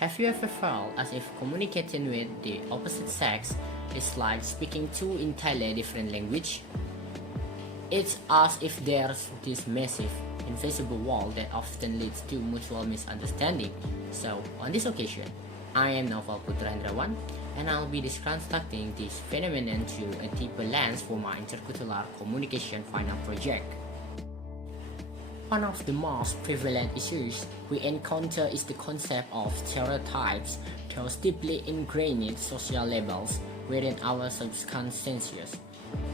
Have you ever felt as if communicating with the opposite sex is like speaking two entirely different language? It's as if there's this massive, invisible wall that often leads to mutual misunderstanding. So, on this occasion, I am Naufal Putra Hendrawan, and I'll be deconstructing this phenomenon through a deeper lens for my intercultural communication final project. One of the most prevalent issues we encounter is the concept of stereotypes, those deeply ingrained social labels within our subconscious.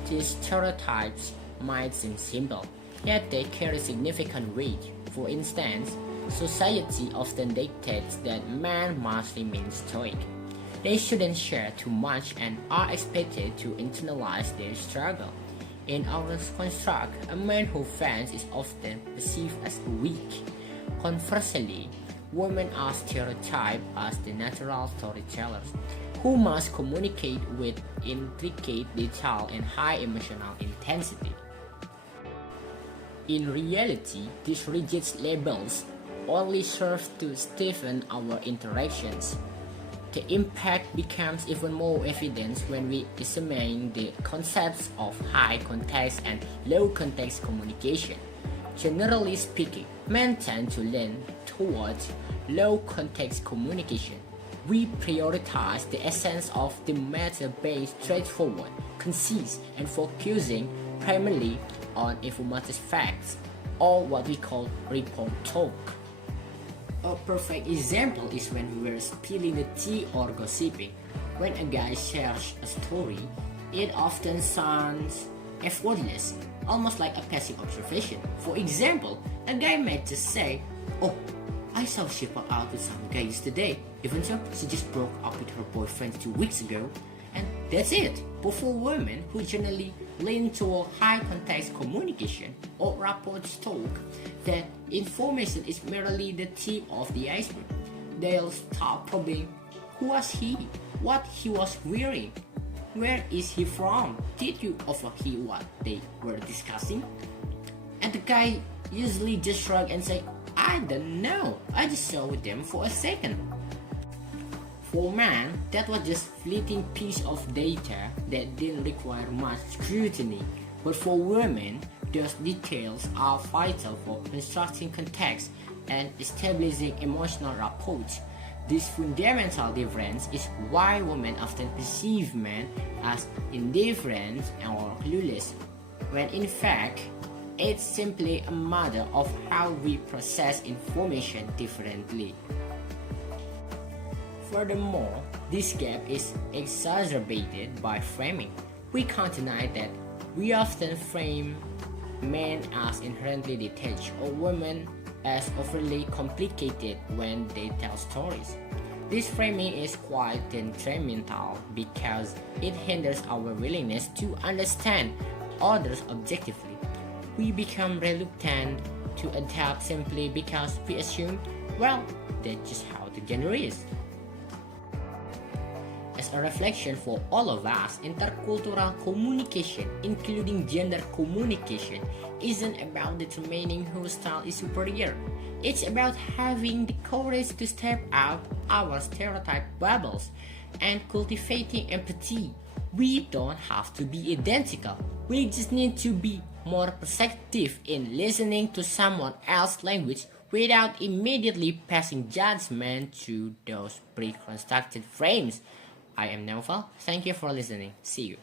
These stereotypes might seem simple, yet they carry significant weight. For instance, society often dictates that men must remain stoic. They shouldn't share too much and are expected to internalize their struggle. In our construct, a man who faints is often perceived as weak. Conversely, women are stereotyped as the natural storytellers, who must communicate with intricate detail and high emotional intensity. In reality, these rigid labels only serve to stiffen our interactions. The impact becomes even more evident when we examine the concepts of high context and low context communication. Generally speaking, men tend to lean towards low context communication. We prioritize the essence of the matter based straightforward, concise, and focusing primarily on informative facts, or what we call report talk. A perfect example is when we were spilling the tea or gossiping. When a guy shares a story, it often sounds effortless, almost like a passive observation. For example, a guy might just say, "Oh, I saw she pop out with some guy yesterday. Even so, she just broke up with her boyfriend 2 weeks ago." And that's it. But for women who generally lean toward high context communication or rapport talk, that information is merely the tip of the iceberg. They'll start probing who was he, what he was wearing, where is he from, did you overhear what they were discussing? And the guy usually just shrug and say, "I don't know, I just saw them for a second." For men, that was just fleeting piece of data that didn't require much scrutiny. But for women, those details are vital for constructing context and establishing emotional rapport. This fundamental difference is why women often perceive men as indifferent or clueless, when in fact, it's simply a matter of how we process information differently. Furthermore, this gap is exacerbated by framing. We can't deny that we often frame men as inherently detached or women as overly complicated when they tell stories. This framing is quite detrimental because it hinders our willingness to understand others objectively. We become reluctant to adapt simply because we assume, well, that's just how the genre is. As a reflection for all of us, intercultural communication, including gender communication, isn't about determining whose style is superior. It's about having the courage to step out our stereotype bubbles and cultivating empathy. We don't have to be identical. We just need to be more perceptive in listening to someone else's language without immediately passing judgment to those pre-constructed frames. I am Naufal. Thank you for listening. See you.